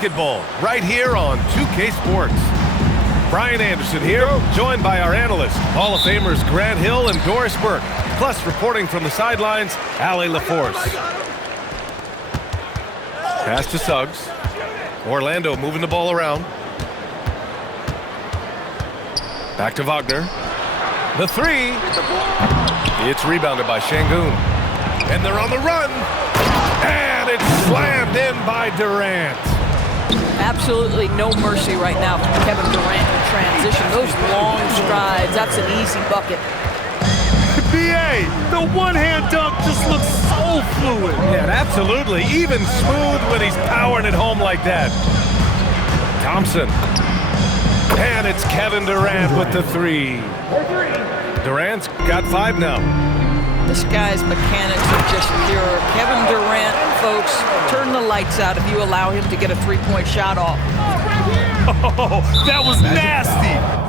Basketball right here on 2K Sports. Brian Anderson here, joined by our analysts, Hall of Famers Grant Hill and Doris Burke, plus reporting from the sidelines, Allie LaForce. Pass to Suggs. Orlando moving the ball around. Back to Wagner. The three. It's rebounded by Şengün. And they're on the run. And it's slammed in by Durant. Absolutely no mercy right now from Kevin Durant in transition. Those long strides, that's an easy bucket. B.A., the one-hand dunk just looks so fluid. Yeah, absolutely. Even smooth when he's powering it home like that. Thompson. And it's Kevin Durant with the three. Durant's got 5 now. This guy's mechanics are just pure. Kevin Durant, folks, turn the lights out if you allow him to get a three-point shot off. Oh, that was nasty.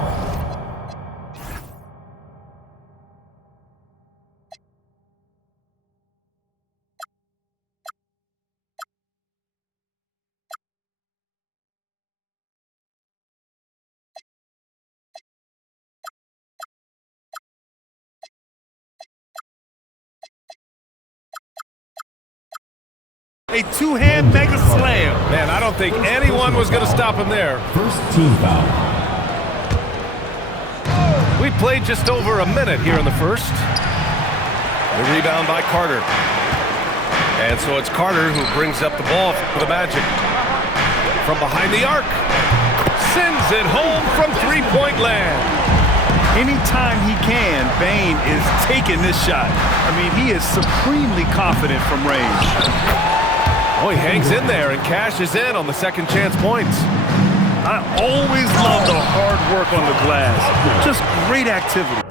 A two-hand mega slam. Man, I don't think anyone was going to stop him there. First team foul. We played just over a minute here in the first. The rebound by Carter. And so it's Carter who brings up the ball for the Magic. From behind the arc. Sends it home from three-point land. Anytime he can, Bane is taking this shot. I mean, he is supremely confident from range. Oh, he hangs in there and cashes in on the second chance points. I always love the hard work on the glass. Just great activity.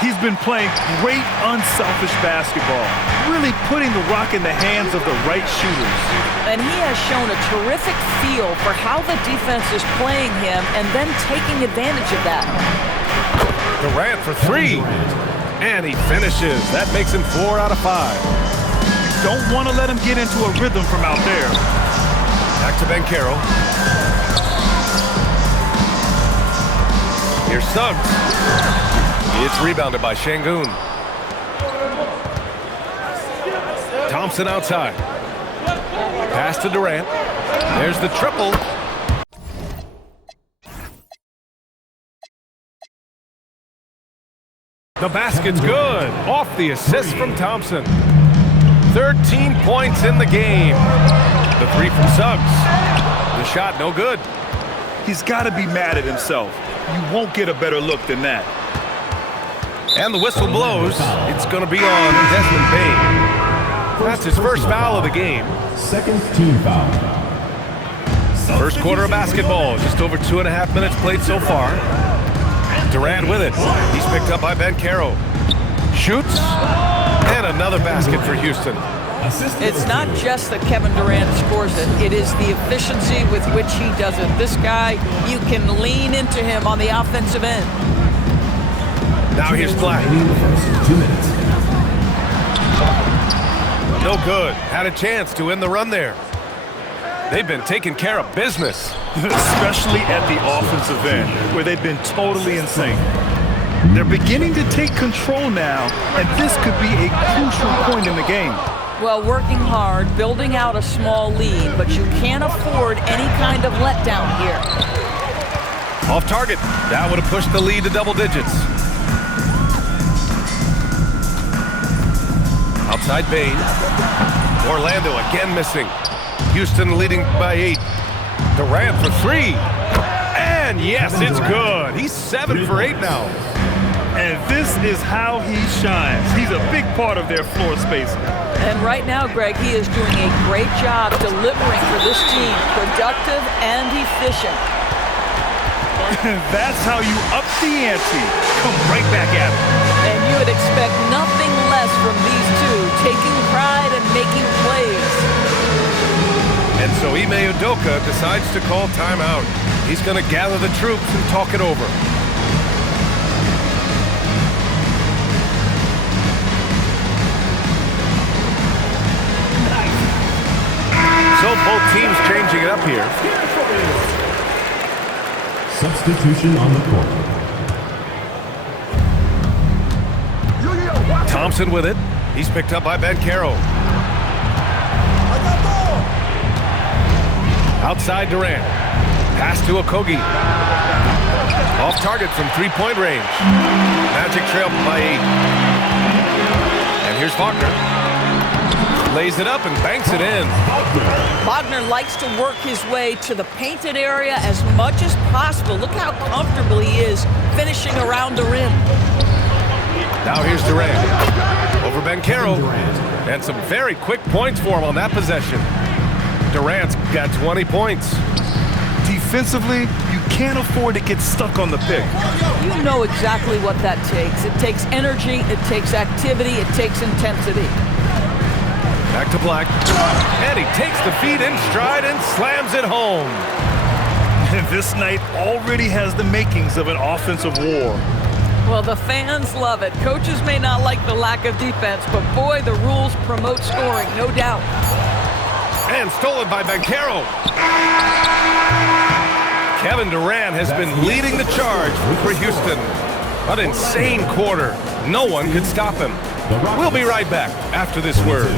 He's been playing great, unselfish basketball, really putting the rock in the hands of the right shooters. And he has shown a terrific feel for how the defense is playing him and then taking advantage of that. Durant for 3. And he finishes. That makes him 4 out of 5. Don't want to let him get into a rhythm from out there. Back to Banchero. Here's Suggs. It's rebounded by Şengün. Thompson outside. Pass to Durant. There's the triple. The basket's good. Off the assist from Thompson. 13 points in the game. The three from Suggs. The shot no good. He's got to be mad at himself. You won't get a better look than that. And the whistle blows. It's going to be on Desmond Bane. That's his first foul of the game. Second team foul. First quarter of basketball. Just over 2.5 minutes played so far. Durant with it. He's picked up by Banchero. Shoots. And another basket for Houston. It's not just that Kevin Durant scores it. It is the efficiency with which he does it. This guy, you can lean into him on the offensive end. Now here's Black. 2 minutes. No good. Had a chance to end the run there. They've been taking care of business. Especially at the offensive end, where they've been totally in sync. They're beginning to take control now, and this could be a crucial point in the game. Well, working hard, building out a small lead, but you can't afford any kind of letdown here. Off target. That would have pushed the lead to double digits. Outside Bane. Orlando again missing. Houston leading by 8. Durant for 3. And yes, it's good. He's 7 for 8 now. And this is how he shines. He's a big part of their floor spacing. And right now, Greg, he is doing a great job delivering for this team. Productive and efficient. That's how you up the ante. Come right back at it. And you would expect nothing less from these two, taking pride and making plays. And so Ime Udoka decides to call timeout. He's going to gather the troops and talk it over. So both teams changing it up here. Substitution on the court. Thompson with it. He's picked up by Banchero. Outside Durant. Pass to Okogie. Off target from three-point range. Magic trail by 8. And here's Wagner. Lays it up and banks it in. Wagner likes to work his way to the painted area as much as possible. Look how comfortable he is finishing around the rim. Now here's Durant. Over Banchero. And some very quick points for him on that possession. Durant's got 20 points. Defensively, you can't afford to get stuck on the pick. You know exactly what that takes. It takes energy, it takes activity, it takes intensity. Back to Black. And he takes the feed in stride and slams it home. And this night already has the makings of an offensive war. Well, the fans love it. Coaches may not like the lack of defense, but boy, the rules promote scoring, no doubt. And stolen by Banchero. Kevin Durant has been leading the charge for Houston. An insane quarter. No one could stop him. We'll be right back after this word.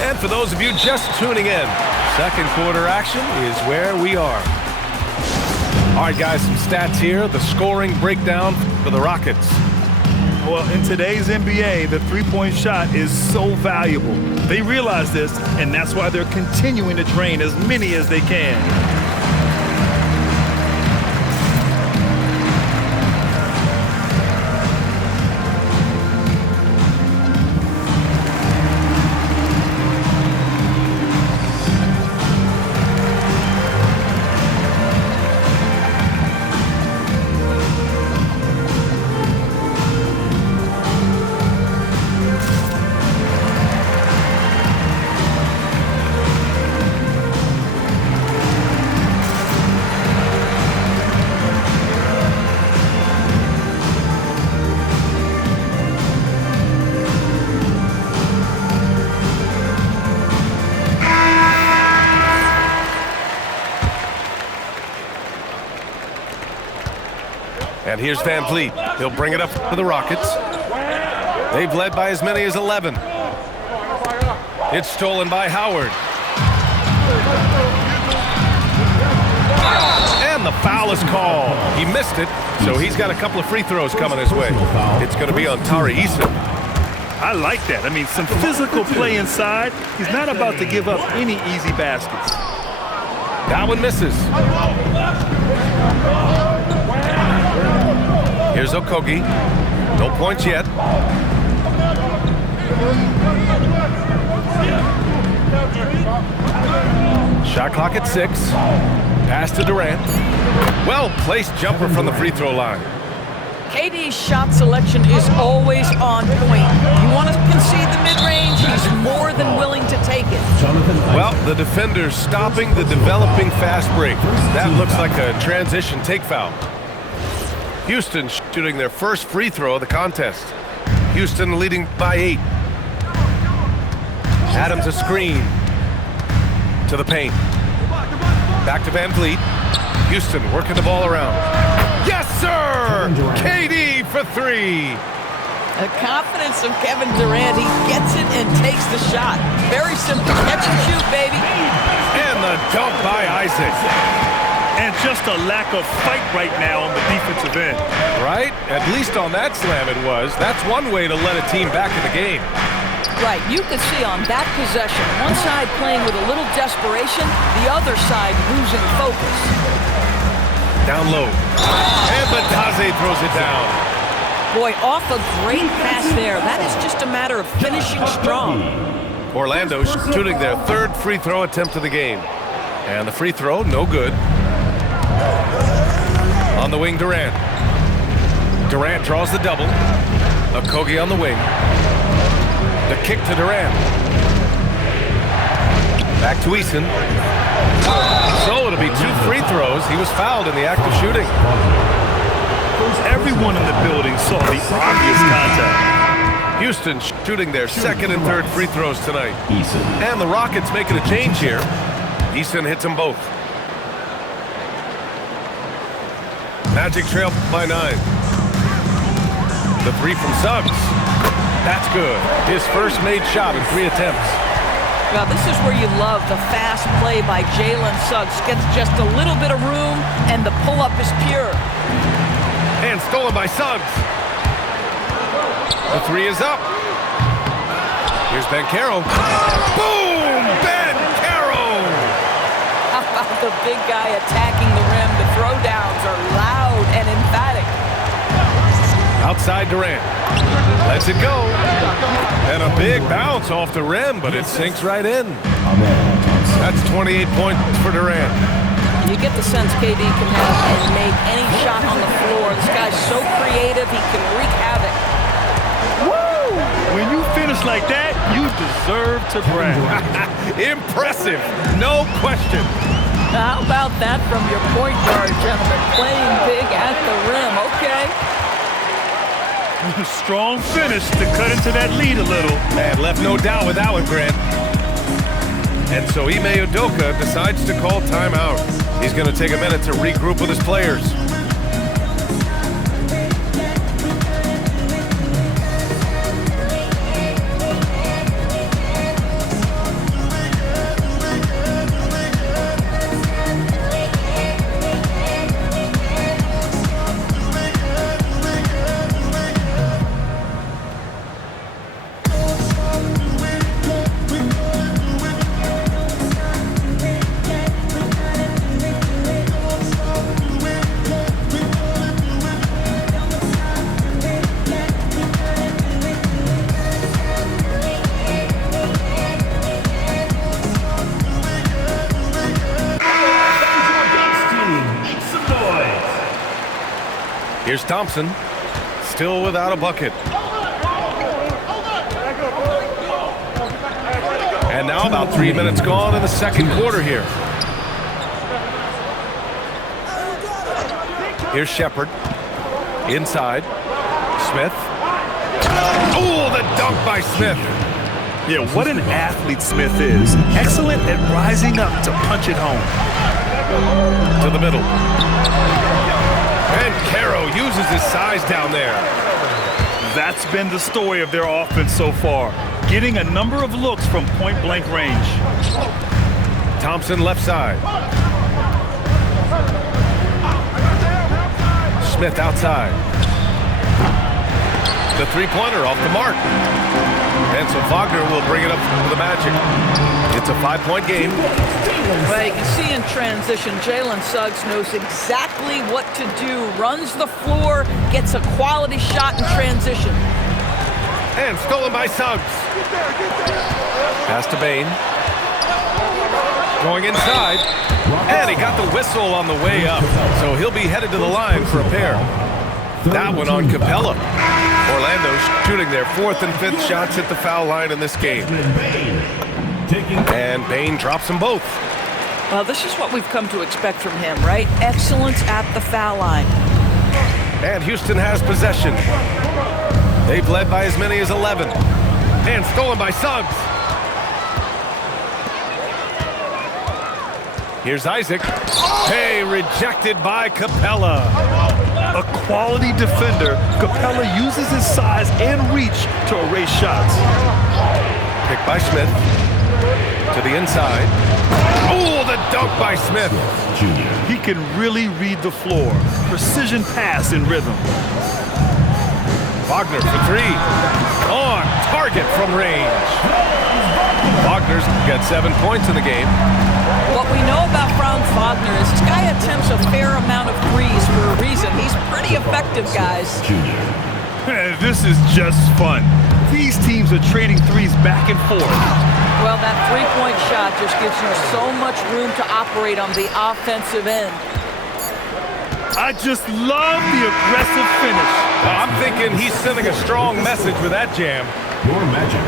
And for those of you just tuning in, second quarter action is where we are. All right, guys, some stats here. The scoring breakdown for the Rockets. Well, in today's NBA, the three-point shot is so valuable. They realize this, and that's why they're continuing to drain as many as they can. And here's Van Vliet. He'll bring it up for the Rockets. They've led by as many as 11. It's stolen by Howard. And the foul is called. He missed it, so he's got a couple of free throws coming his way. It's going to be on Tari Eason. I like that. I mean, some physical play inside. He's not about to give up any easy baskets. That one misses. Here's Okogie. No points yet. Shot clock at 6. Pass to Durant. Well-placed jumper from the free throw line. KD's shot selection is always on point. You want to concede the mid-range, he's more than willing to take it. Well, the defender's stopping the developing fast break. That looks like a transition take foul. Houston shooting their first free throw of the contest. Houston leading by 8. Adams a screen. To the paint. Back to Van Vliet. Houston working the ball around. Yes, sir! KD for 3. The confidence of Kevin Durant. He gets it and takes the shot. Very simple. Catch and shoot, baby. And the dunk by Isaac. And just a lack of fight right now on the defensive end. Right? At least on that slam it was. That's one way to let a team back in the game. Right. You could see on that possession, one side playing with a little desperation, the other side losing focus. Down low. And Batase throws it down. Boy, off a great pass there. That is just a matter of finishing strong. Orlando shooting their 3rd free throw attempt of the game. And the free throw, no good. On the wing, Durant. Durant draws the double. Okogie on the wing. The kick to Durant. Back to Eason. So it'll be 2 free throws. He was fouled in the act of shooting. Everyone in the building saw the obvious contact. Houston shooting their second and third free throws tonight. Eason. And the Rockets making a change here. Eason hits them both. Magic trail by 9. The 3 from Suggs. That's good. His first made shot in 3 attempts. Now, this is where you love the fast play by Jalen Suggs. Gets just a little bit of room, and the pull-up is pure. And stolen by Suggs. The 3 is up. Here's Banchero. Boom! Banchero! How about the big guy attacking the rim? The throwdowns are loud and emphatic. Outside Durant. Lets it go. And a big bounce off the rim, but it sinks right in. That's 28 points for Durant. You get the sense KD can have and make any shot on the floor. This guy's so creative, he can wreak havoc. Woo! When you finish like that, you deserve to brag. Impressive, no question. How about that from your point guard, gentlemen? Playing big at the rim, okay? Strong finish to cut into that lead a little. And left no doubt with that one, Grant. And so Ime Udoka decides to call timeout. He's going to take a minute to regroup with his players. Here's Thompson, still without a bucket. And now about 3 minutes gone in the second quarter here. Here's Shepherd, inside, Smith. Oh, the dunk by Smith. Yeah, what an athlete Smith is. Excellent at rising up to punch it home. To the middle. And Caro uses his size down there. That's been the story of their offense so far. Getting a number of looks from point-blank range. Thompson left side. Smith outside. The three-pointer off the mark. And so Wagner will bring it up for the Magic. It's a 5-point game. Well, you can see in transition, Jalen Suggs knows exactly what to do. Runs the floor, gets a quality shot in transition. And stolen by Suggs. Pass to Bane. Going inside. And he got the whistle on the way up. So he'll be headed to the line for a pair. That one on Capella. Orlando shooting their 4th and 5th shots at the foul line in this game. And Bane drops them both. Well, this is what we've come to expect from him, right? Excellence at the foul line. And Houston has possession. They've led by as many as 11. And stolen by Suggs. Here's Isaac. Hey, rejected by Capella. A quality defender, Capella uses his size and reach to erase shots. Picked by Smith. To the inside. Oh, the dunk by Smith. He can really read the floor. Precision pass in rhythm. Wagner for 3. On target from range. Wagner's got 7 points in the game. What we know about Franz Wagner is this guy attempts a fair amount of threes for a reason. He's pretty effective, guys. This is just fun. These teams are trading threes back and forth. Well, that three-point shot just gives you so much room to operate on the offensive end. I just love the aggressive finish. I'm thinking he's sending a strong message with that jam. Your Magic.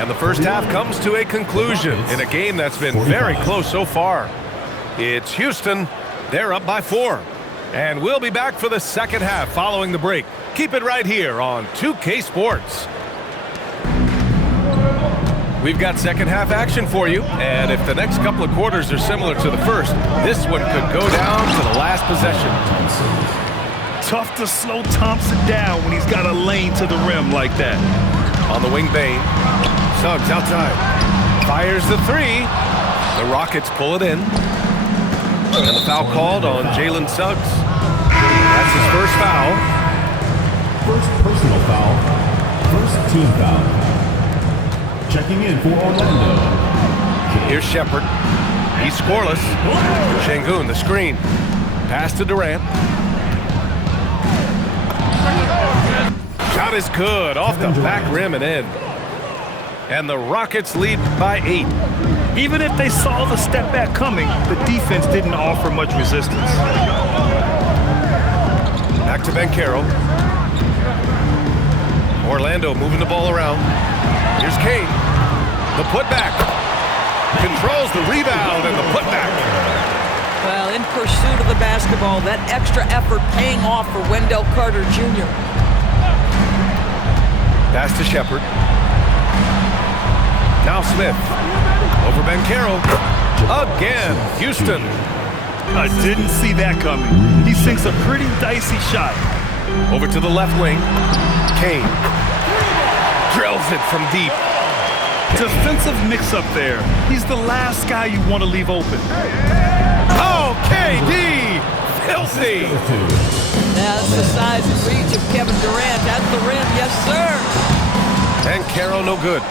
And the first half comes to a conclusion in a game that's been very close so far. It's Houston. They're up by 4. And we'll be back for the second half following the break. Keep it right here on 2K Sports. We've got second half action for you, and if the next couple of quarters are similar to the first, this one could go down to the last possession. Tough to slow Thompson down when he's got a lane to the rim like that. On the wing, Bane. Suggs outside. Fires the 3. The Rockets pull it in. And the foul called on Jalen Suggs. That's his first foul. First personal foul. First team foul. Checking in for Orlando. Here's Shepherd. He's scoreless. Şengün, the screen. Pass to Durant. Shot is good. Off the back rim and in. And the Rockets lead by 8. Even if they saw the step back coming, the defense didn't offer much resistance. Back to Banchero. Orlando moving the ball around. Here's Kane. The putback. Controls the rebound and the putback. Well, in pursuit of the basketball, that extra effort paying off for Wendell Carter Jr. Pass to Shepherd. Now Smith. Over Banchero. Again, Houston. I didn't see that coming. He sinks a pretty dicey shot. Over to the left wing. Kane. Drills it from deep. Defensive mix-up there. He's the last guy you want to leave open. Oh, KD! Filthy! That's the size and reach of Kevin Durant at the rim. Yes, sir. And Caro no good.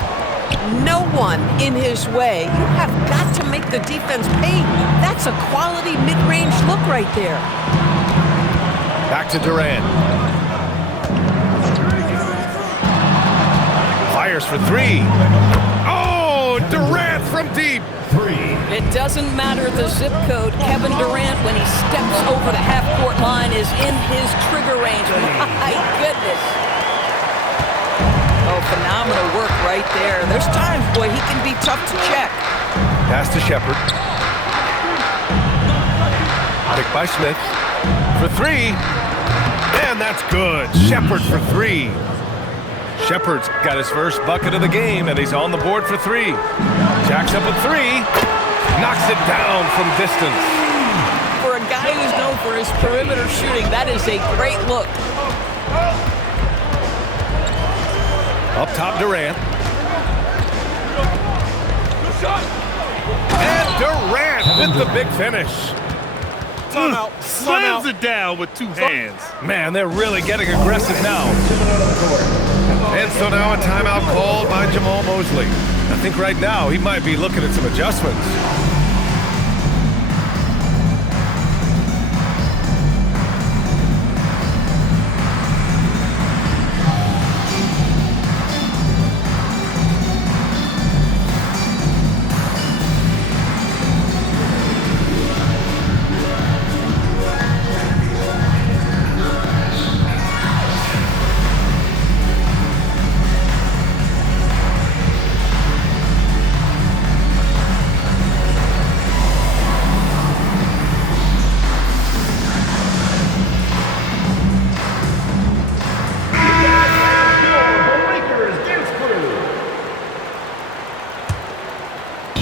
No one in his way. You have got to make the defense pay. That's a quality mid-range look right there. Back to Durant. Fires for 3. Oh, Durant from deep. 3. It doesn't matter the zip code. Kevin Durant, when he steps over the half-court line, is in his trigger range. My goodness. Oh, phenomenal work right there. There's times, boy, he can be tough to check. Pass to Shepherd. Picked by Smith. For 3. And that's good. Shepherd for 3. Shepherd's got his first bucket of the game, and he's on the board for 3. Jacks up a 3. Knocks it down from distance. For a guy who's known for his perimeter shooting, that is a great look. Up top, Durant. And Durant with the big finish. Slams it down with 2 hands. Man, they're really getting aggressive now. And so now a timeout called by Jamal Mosley. I think right now he might be looking at some adjustments.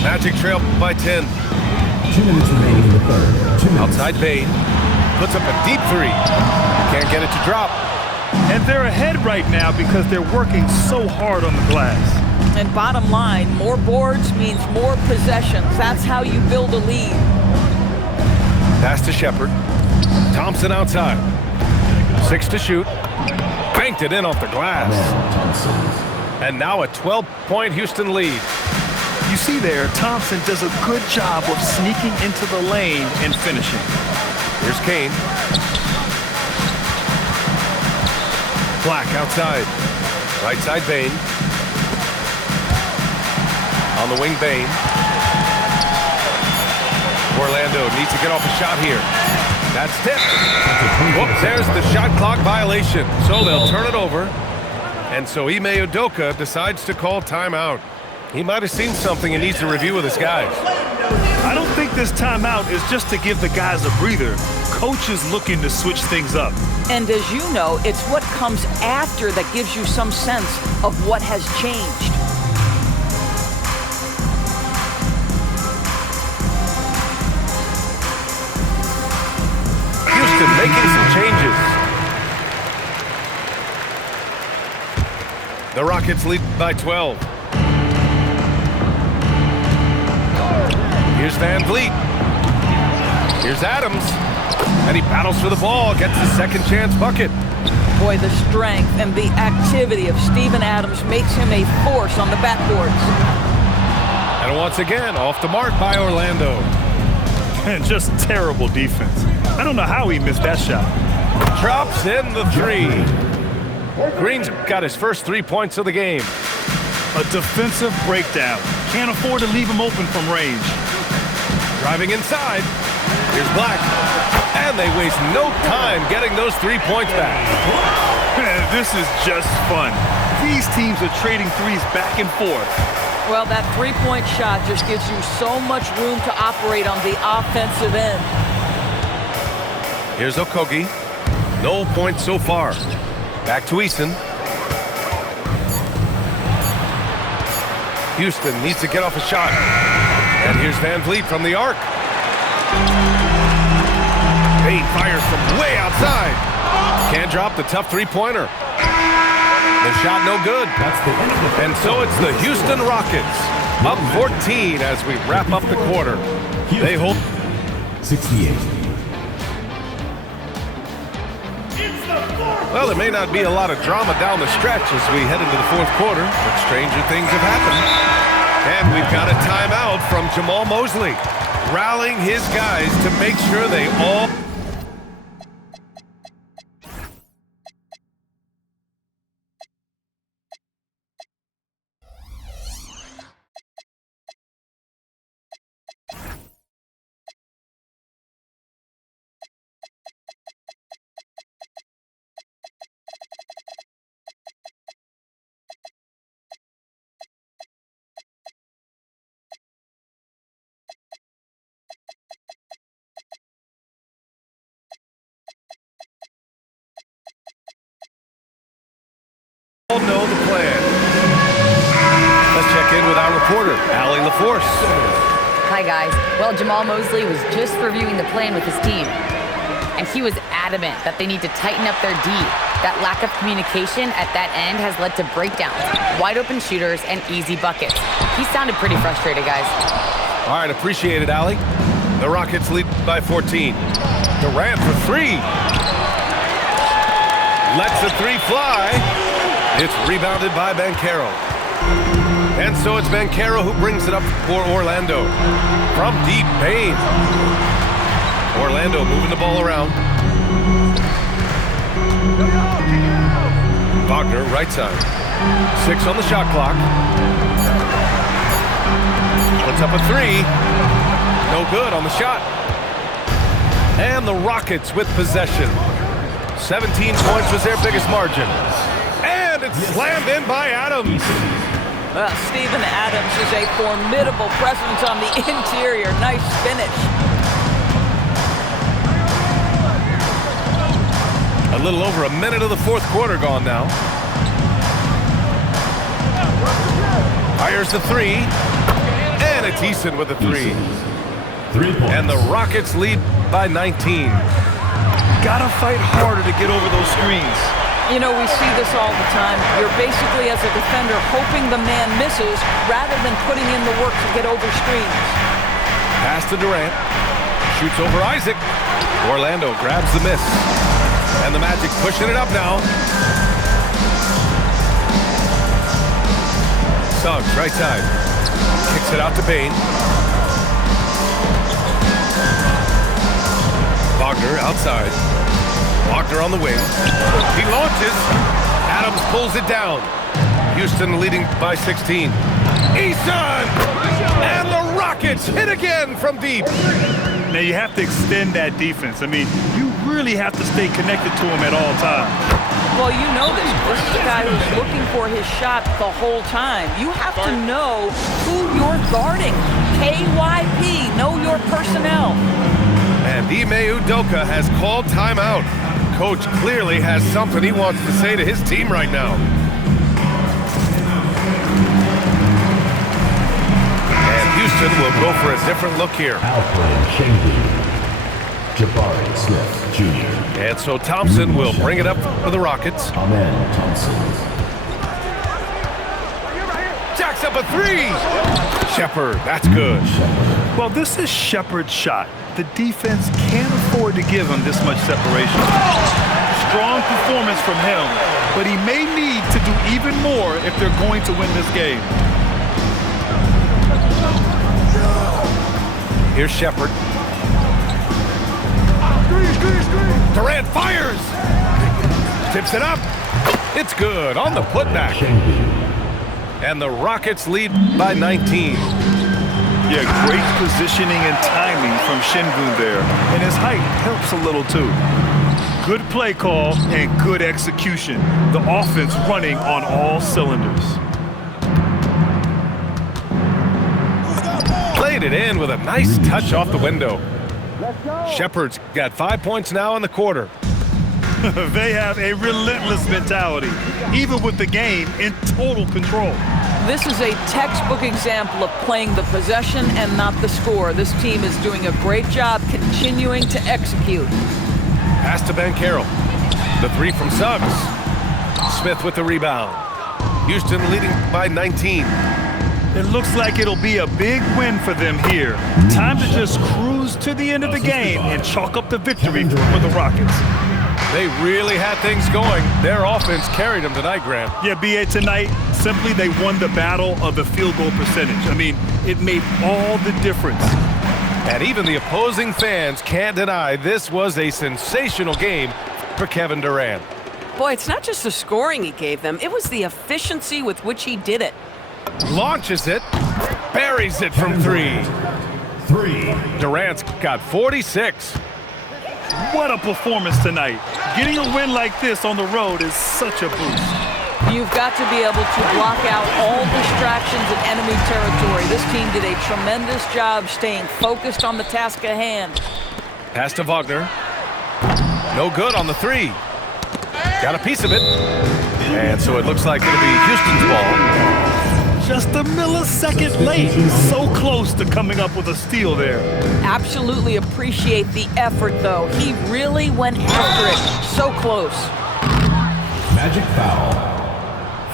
Magic trail by 10. 2 minutes remaining in the third. 2 minutes. Outside Bane. Puts up a deep 3. Can't get it to drop. And they're ahead right now because they're working so hard on the glass. And bottom line, more boards means more possessions. That's how you build a lead. Pass to Shepherd. Thompson outside. 6 to shoot. Banked it in off the glass. And now a 12-point Houston lead. You see there, Thompson does a good job of sneaking into the lane and finishing. Here's Kane. Black outside. Right side Bane. On the wing Bane. Orlando needs to get off a shot here. That's tipped. Whoop, there's the shot clock violation. So they'll turn it over. And so Ime Udoka decides to call timeout. He might have seen something and needs to review with his guys. I don't think this timeout is just to give the guys a breather. Coach is looking to switch things up. And as you know, it's what comes after that gives you some sense of what has changed. Houston making some changes. The Rockets lead by 12. Here's Van Vliet. Here's Adams. And he battles for the ball, gets the second chance bucket. Boy, the strength and the activity of Steven Adams makes him a force on the backboards. And once again, off the mark by Orlando. And just terrible defense. I don't know how he missed that shot. Drops in the three. Green's got his first 3 points of the game. A defensive breakdown. Can't afford to leave him open from range. Driving inside. Here's Black. And they waste no time getting those 3 points back. This is just fun. These teams are trading threes back and forth. Well, that three-point shot just gives you so much room to operate on the offensive end. Here's Okogie. No points so far. Back to Eason. Houston needs to get off a shot. And here's Van Vliet from the arc. Payne fires from way outside. Can't drop the tough three-pointer. The shot no good. And so it's the Houston Rockets up 14 as we wrap up the quarter. They hold 68. Well, there may not be a lot of drama down the stretch as we head into the fourth quarter, but stranger things have happened. And we've got a timeout from Jamal Mosley, rallying his guys to make sure they all... all know the plan. Let's check in with our reporter, Allie LaForce. Hi, guys. Well, Jamal Mosley was just reviewing the plan with his team, and he was adamant that they need to tighten up their D. That lack of communication at that end has led to breakdowns, wide open shooters, and easy buckets. He sounded pretty frustrated, guys. All right, appreciate it, Allie. The Rockets lead by 14. Durant for three. Lets the three fly. It's rebounded by Banchero. And so it's Banchero who brings it up for Orlando. From deep, Payne. Orlando moving the ball around. Wagner, right side. 6 on the shot clock. Puts up a three. No good on the shot. And the Rockets with possession. 17 points was their biggest margin. And it's slammed in by Adams. Steven Adams is a formidable presence on the interior. Nice finish. A little over a minute of the fourth quarter gone now. Fires the three. And it's Eason with a three. 3 points. And the Rockets lead by 19. Gotta fight harder to get over those screens. You know, we see this all the time. You're basically, as a defender, hoping the man misses rather than putting in the work to get over screens. Pass to Durant. Shoots over Isaac. Orlando grabs the miss. And the Magic pushing it up now. Suggs, right side. Kicks it out to Payne. Wagner outside. Wagner on the wing. He launches. Adams pulls it down. Houston leading by 16. Eason! And the Rockets It's hit again from deep. Now you have to extend that defense. I mean, you really have to stay connected to him at all times. Well, you know this. This is a guy who's looking for his shot the whole time. You have to know who you're guarding. KYP, know your personnel. And Ime Udoka has called timeout. Coach clearly has something he wants to say to his team right now. And Houston will go for a different look here. Alfred Schengen. Jabari Smith Jr. And so Thompson will bring it up for the Rockets. Amen Thompson. Jacks up a three. Shepherd, that's good. Well, this is Shepherd's shot. The defense can't afford to give him this much separation. Strong performance from him, but he may need to do even more if they're going to win this game. Here's Shepherd. Durant fires. Tips it up. It's good on the putback. And the Rockets lead by 19. Yeah, great positioning and timing from Şengün there. And his height helps a little too. Good play call and good execution. The offense running on all cylinders. Played it in with a nice touch off the window. Shepherd's got 5 points now in the quarter. They have a relentless mentality, even with the game in total control. This is a textbook example of playing the possession and not the score. This team is doing a great job continuing to execute. Pass to Banchero. The three from Suggs. Smith with the rebound. Houston leading by 19. It looks like it'll be a big win for them here. Time to just cruise to the end of the game and chalk up the victory for the Rockets. They really had things going. Their offense carried them tonight, Grant. Yeah, B.A., tonight, simply they won the battle of the field goal percentage. I mean, it made all the difference. And even the opposing fans can't deny this was a sensational game for Kevin Durant. Boy, it's not just the scoring he gave them. It was the efficiency with which he did it. Launches it, buries it from three. Durant's got 46. What a performance tonight. Getting a win like this on the road is such a boost. You've got to be able to block out all distractions in enemy territory. This team did a tremendous job staying focused on the task at hand. Pass to Wagner. No good on the three. Got a piece of it. And so it looks like it'll be Houston's ball. Just a millisecond late. So close to coming up with a steal there. Absolutely appreciate the effort, though. He really went after it. So close. Magic foul.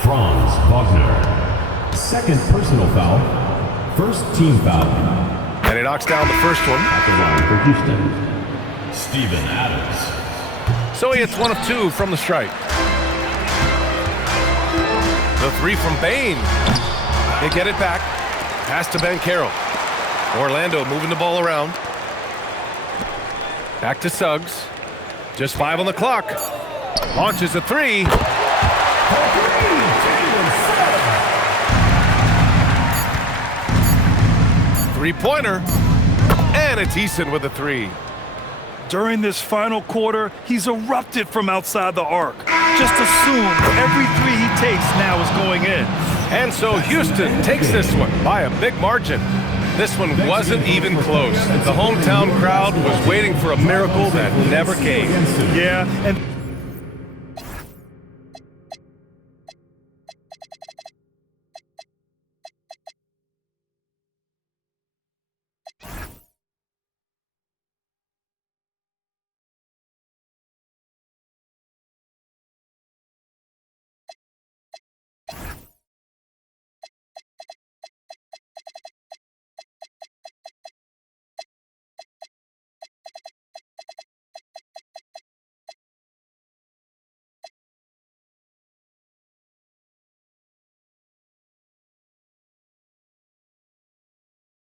Franz Wagner. Second personal foul. First team foul. And he knocks down the first one. At the line for Houston. Steven Adams. So he hits 1 of 2 from the strike. The three from Bane. They get it back. Pass to Banchero. Orlando moving the ball around. Back to Suggs. Just 5 on the clock. Launches a three. Three-pointer. And it's Eason with a three. During this final quarter, he's erupted from outside the arc. Just assume every three he takes now is going in. And so Houston takes this one by a big margin. This one wasn't even close. The hometown crowd was waiting for a miracle that never came. Yeah, and